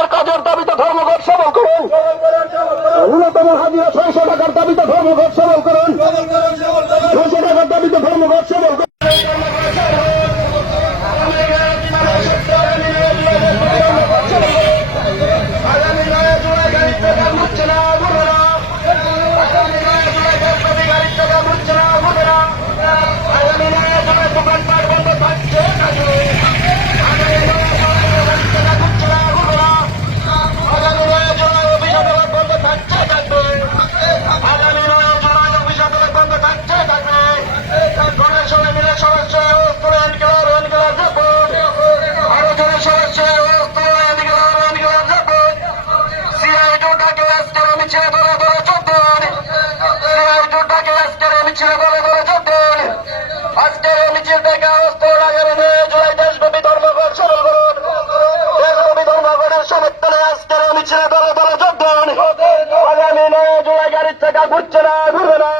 হাজার কাজের দাবিতে ধর্মঘট সবল করুন। ন্যূনতম হাজিরা ছয়শো টাকার দাবিতে ধর্মঘট সবল করুন। ছয়শো টাকার দাবিতে ধর্মঘট সবল মিছিল ধরে ধরে চোদ্দন আজকের এই মিছিলটাকে অস্ত্র লাগানো নিয়ে জুলাই দেশব্যাপী ধর্মঘট সরল করুন। দেশব্যাপী ধর্মঘটের সমর্থনে আজকের এই মিছিলে ধরে ধরে চোদ্দন আগামী নয় জুলাই গাড়ির টাকা ঘুরছে না, ঘুরবে না।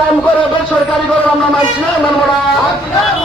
নাম করে বেসরকারি করে মানছি না। সরকারের